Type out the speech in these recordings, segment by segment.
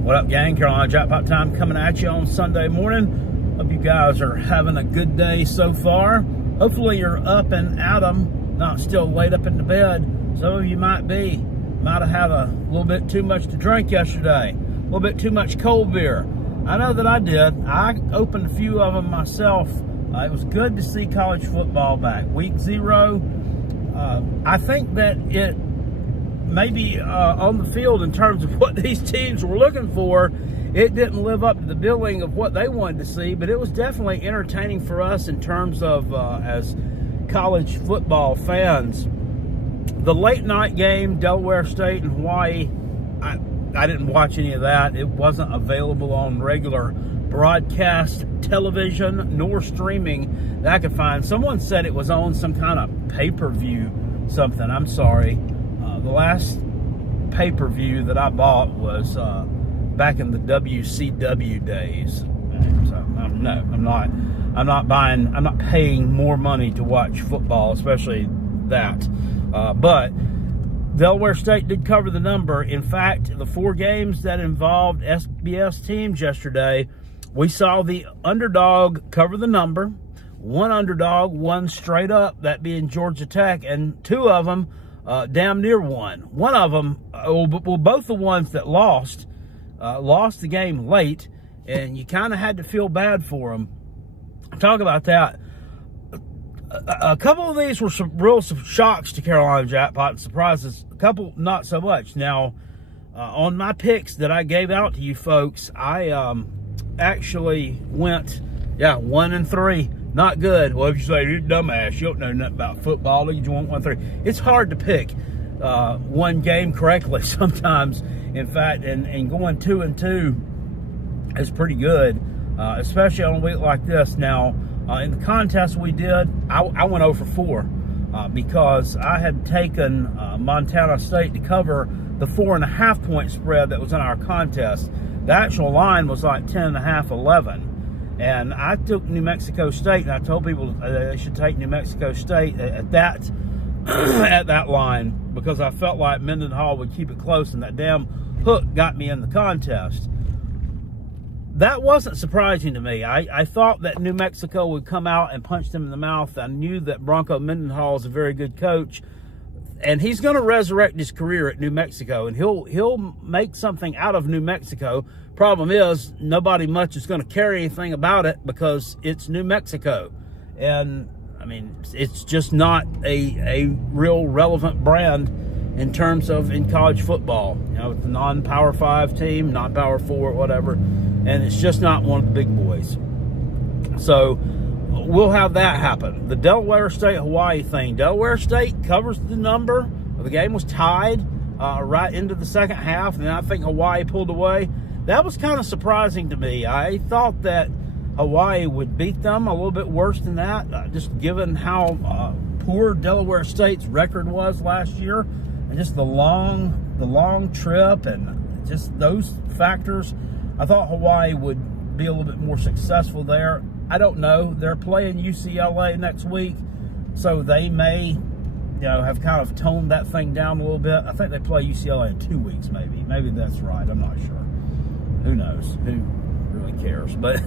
What up, gang? Carolina Jackpot Time coming at you on Sunday morning. Hope you guys are having a good day so far. Hopefully you're up and at 'em, not still laid up in the bed. Some of you might have had a little bit too much to drink yesterday, a little bit too much cold beer. I know that I did. I opened a few of them myself. It was good to see college football back. Week 0, I think that it maybe on the field in terms of what these teams were looking for, it didn't live up to the billing of what they wanted to see, but it was definitely entertaining for us in terms of as college football fans. The late night game, Delaware State and Hawaii, I didn't watch any of that. It wasn't available on regular broadcast television nor streaming that I could find. Someone said it was on some kind of pay-per-view something. I'm sorry. The last pay-per-view that I bought was back in the WCW days. So no, I'm not paying more money to watch football, especially that. But Delaware State did cover the number. In fact, the 4 games that involved SBS teams yesterday, we saw the underdog cover the number. One underdog won straight up, that being Georgia Tech, and 2 of them damn near won. One of them, well, both the ones that lost the game late, and you kind of had to feel bad for them. Talk about that. A couple of these were some real shocks to Carolina Jackpot and surprises. A couple not so much. Now, on my picks that I gave out to you folks, I actually went, 1-3. Not good. Well, if you say, you're dumbass, you don't know nothing about football, you want 1-3. It's hard to pick one game correctly sometimes. In fact, and going 2-2 is pretty good, especially on a week like this. Now, in the contest we did, I went 0 for 4 because I had taken Montana State to cover the 4.5 point spread that was in our contest. The actual line was like 10.5, 11. And I took New Mexico State, and I told people they should take New Mexico State at that at that line because I felt like Mendenhall would keep it close, and that damn hook got me in the contest. That wasn't surprising to me. I thought that New Mexico would come out and punch them in the mouth. I knew that Bronco Mendenhall is a very good coach, and he's going to resurrect his career at New Mexico, and he'll make something out of New Mexico. Problem is, nobody much is going to care anything about it because it's New Mexico. And, I mean, it's just not a real relevant brand in terms of in college football. You know, it's a non-Power 5 team, not Power 4, whatever. And it's just not one of the big boys. So, we'll have that happen. The Delaware State-Hawaii thing. Delaware State covers the number. The game was tied right into the second half, and then I think Hawaii pulled away. That was kind of surprising to me. I thought that Hawaii would beat them a little bit worse than that, just given how poor Delaware State's record was last year, and just the long trip and just those factors. I thought Hawaii would be a little bit more successful there. I don't know. They're playing UCLA next week, so they may, have kind of toned that thing down a little bit. I think they play UCLA in 2 weeks, maybe. Maybe that's right. I'm not sure. Who knows? Who really cares? But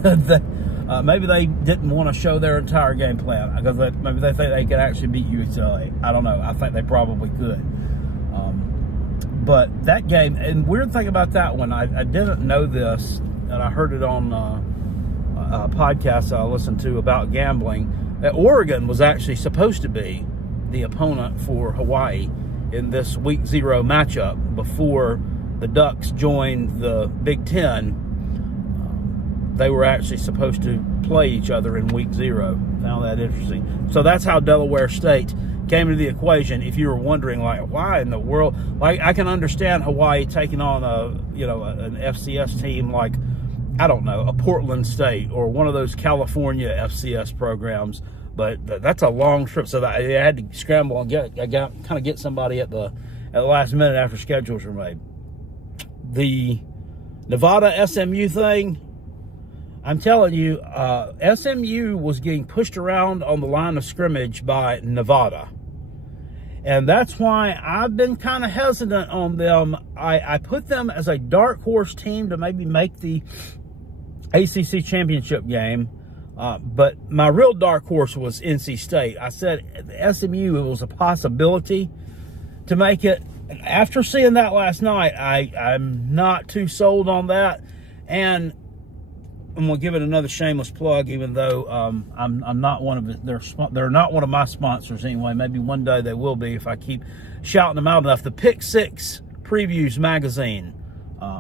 maybe they didn't want to show their entire game plan because maybe they think they could actually beat UCLA. I don't know. I think they probably could. But that game, and weird thing about that one, I didn't know this, and I heard it on a podcast I listened to about gambling, that Oregon was actually supposed to be the opponent for Hawaii in this Week 0 matchup before the Ducks joined the Big Ten. They were actually supposed to play each other in Week 0. Found that interesting. So that's how Delaware State came into the equation. If you were wondering, like, why in the world, like, I can understand Hawaii taking on an FCS team like, I don't know, a Portland State or one of those California FCS programs, but that's a long trip. So I had to scramble and get somebody at the last minute after schedules were made. The Nevada SMU thing, I'm telling you, SMU was getting pushed around on the line of scrimmage by Nevada. And that's why I've been kind of hesitant on them. I put them as a dark horse team to maybe make the ACC championship game. But my real dark horse was NC State. I said SMU, it was a possibility to make it. After seeing that last night, I'm not too sold on that. And I'm gonna give it another shameless plug, even though I'm not one of they're not one of my sponsors anyway. Maybe one day they will be if I keep shouting them out enough. The Pick Six Previews magazine,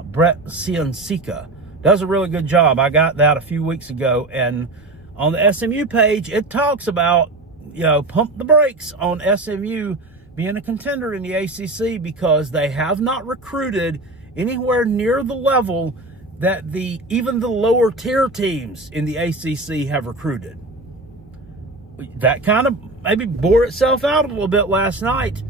Brett Ciancica does a really good job. I got that a few weeks ago, and on the SMU page, it talks about, you know, pump the brakes on SMU being a contender in the ACC because they have not recruited anywhere near the level that even the lower tier teams in the ACC have recruited. That kind of maybe bore itself out a little bit last night.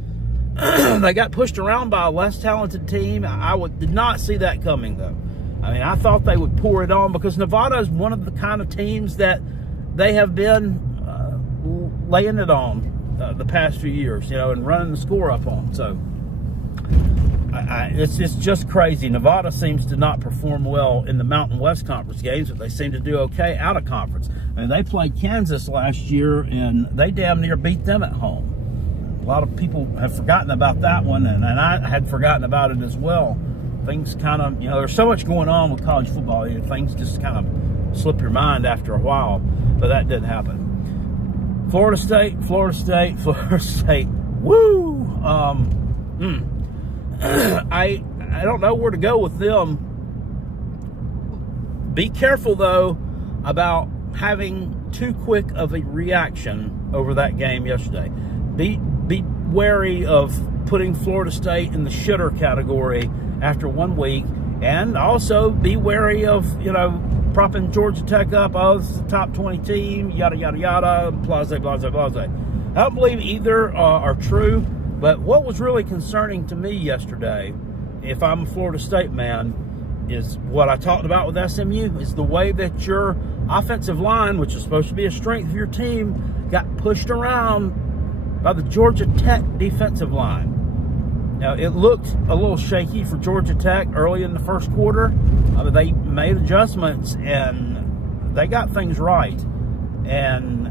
They got pushed around by a less talented team. I did not see that coming, though. I mean, I thought they would pour it on because Nevada is one of the kind of teams that they have been laying it on the past few years, you know, and running the score up on. So it's just crazy. Nevada seems to not perform well in the Mountain West Conference games, but they seem to do okay out of conference. I mean, they played Kansas last year, and they damn near beat them at home. A lot of people have forgotten about that one, and I had forgotten about it as well. Things kind of, you know, there's so much going on with college football, things just kind of slip your mind after a while, but that didn't happen. Florida State, Florida State, Florida State. Woo! I don't know where to go with them. Be careful, though, about having too quick of a reaction over that game yesterday. Be wary of putting Florida State in the shitter category after 1 week, and also be wary of, you know, propping Georgia Tech up. Oh, this is the top 20 team, yada, yada, yada, blase, blase, blase. I don't believe either are true, but what was really concerning to me yesterday, if I'm a Florida State man, is what I talked about with SMU, is the way that your offensive line, which is supposed to be a strength of your team, got pushed around by the Georgia Tech defensive line. Now, it looked a little shaky for Georgia Tech early in the first quarter. They made adjustments, and they got things right. And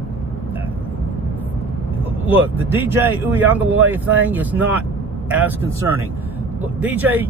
look, the DJ Uiagalelei thing is not as concerning. Look, DJ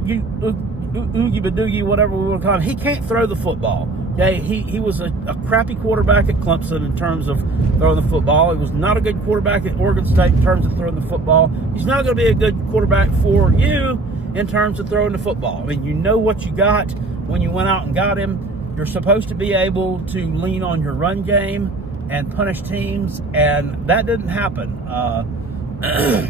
Oogie Badoogie, whatever we want to call him, he can't throw the football. Okay, he was a crappy quarterback at Clemson in terms of throwing the football. He was not a good quarterback at Oregon State in terms of throwing the football. He's not going to be a good quarterback for you in terms of throwing the football. I mean, you know what you got when you went out and got him. You're supposed to be able to lean on your run game and punish teams, and that didn't happen. The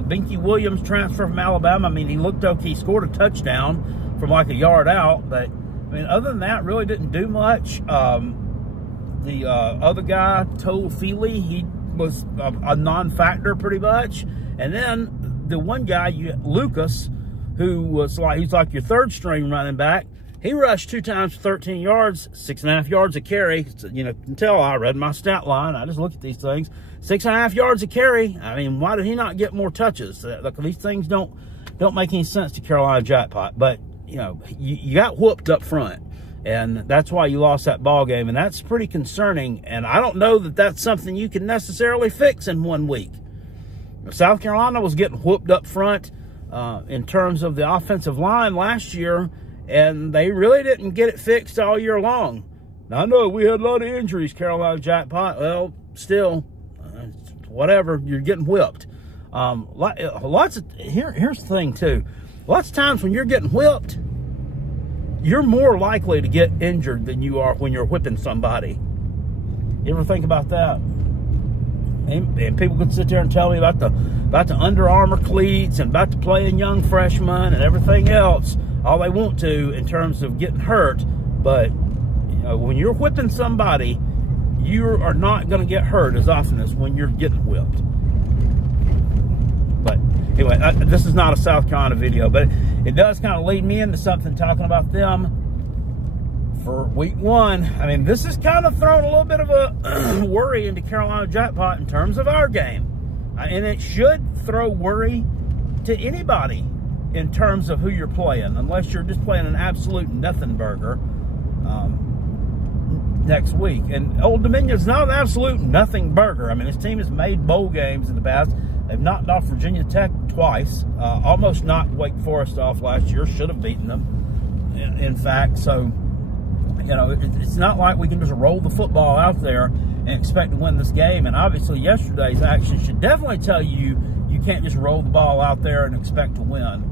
Binky Williams transfer from Alabama, I mean, he looked okay. He scored a touchdown from like a yard out, but I mean, other than that, really didn't do much. The other guy, Toe Feely, he was a non-factor pretty much. And then the one guy, Lucas, who was he's like your third string running back. He rushed 2 times for 13 yards, 6.5 yards a carry. So, you know, you can tell I read my stat line. I just look at these things. 6.5 yards a carry. I mean, why did he not get more touches? Look, these things don't make any sense to Carolina Jackpot. But you know, you got whooped up front, and that's why you lost that ball game, and that's pretty concerning. And I don't know that that's something you can necessarily fix in 1 week. South Carolina was getting whooped up front in terms of the offensive line last year, and they really didn't get it fixed all year long. Now, I know we had a lot of injuries, Carolina Jackpot. Well, still, whatever, you're getting whipped. Here's the thing, too. Lots of times when you're getting whipped, you're more likely to get injured than you are when you're whipping somebody. You ever think about that? And people could sit there and tell me about the Under Armour cleats and about the playing young freshmen and everything else, all they want to in terms of getting hurt. But you know, when you're whipping somebody, you are not going to get hurt as often as when you're getting whipped. But anyway, this is not a South Carolina video, but it does kind of lead me into something talking about them for week 1. I mean, this is kind of throwing a little bit of a worry into Carolina Jackpot in terms of our game. And it should throw worry to anybody in terms of who you're playing, unless you're just playing an absolute nothing burger next week. And Old Dominion's not an absolute nothing burger. I mean, this team has made bowl games in the past. They've knocked off Virginia Tech twice, almost knocked Wake Forest off last year, should have beaten them, in fact. So, you know, it's not like we can just roll the football out there and expect to win this game. And obviously yesterday's action should definitely tell you you can't just roll the ball out there and expect to win.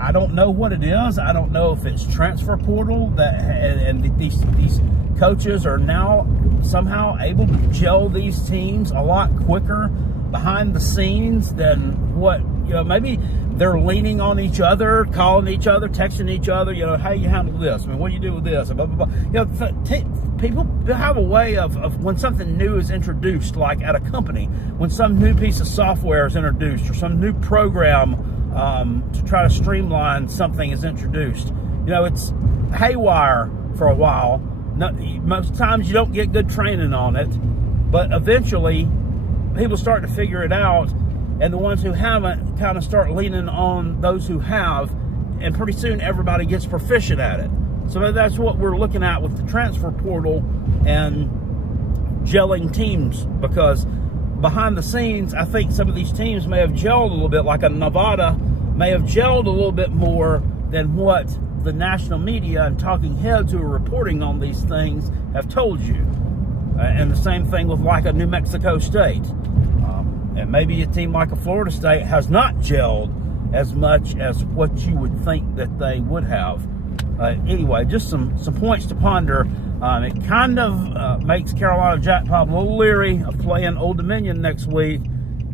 I don't know what it is. I don't know if it's transfer portal and these coaches are now somehow able to gel these teams a lot quicker behind the scenes than what, you know, maybe they're leaning on each other, calling each other, texting each other, you know, how you handle this? I mean, what do you do with this? Blah, blah, blah. You know, people have a way of when something new is introduced, like at a company, when some new piece of software is introduced or some new program to try to streamline something is introduced. You know, it's haywire for a while. Most times you don't get good training on it, but eventually people start to figure it out, and the ones who haven't kind of start leaning on those who have, and pretty soon everybody gets proficient at it. So that's what we're looking at with the transfer portal and gelling teams, because behind the scenes, I think some of these teams may have gelled a little bit, like a Nevada may have gelled a little bit more than what the national media and talking heads who are reporting on these things have told you. And the same thing with like a New Mexico State. And maybe a team like a Florida State has not gelled as much as what you would think that they would have. Anyway, just some points to ponder. It kind of makes Carolina Jackpot a little leery of playing Old Dominion next week.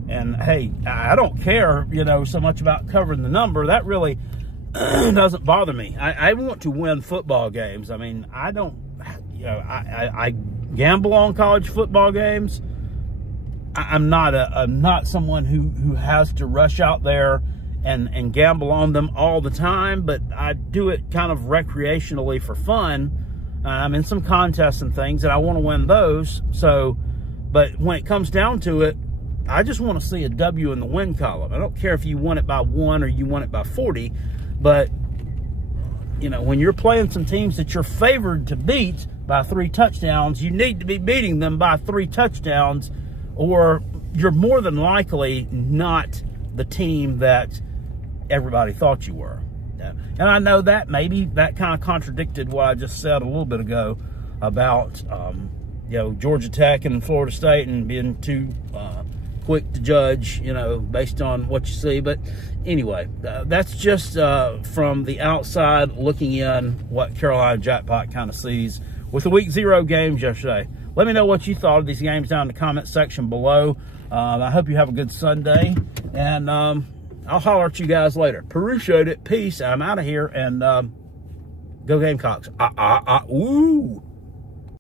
And hey, I don't care, you know, so much about covering the number. That really doesn't bother me. I want to win football games. I mean, I don't, you know, I gamble on college football games. I'm not someone who has to rush out there and gamble on them all the time, but I do it kind of recreationally for fun. I'm in some contests and things, and I want to win those. So, but when it comes down to it, I just want to see a W in the win column. I don't care if you won it by 1 or you won it by 40, but, you know, when you're playing some teams that you're favored to beat by 3 touchdowns, you need to be beating them by 3 touchdowns, or you're more than likely not the team that everybody thought you were. And I know that maybe that kind of contradicted what I just said a little bit ago about, you know, Georgia Tech and Florida State and being too quick to judge, you know, based on what you see. But anyway, that's just from the outside looking in what Carolina Jackpot kind of sees with the Week 0 games yesterday. Let me know what you thought of these games down in the comment section below. I hope you have a good Sunday, and I'll holler at you guys later. Appreciate it. Peace. I'm out of here, and go Gamecocks. Ooh.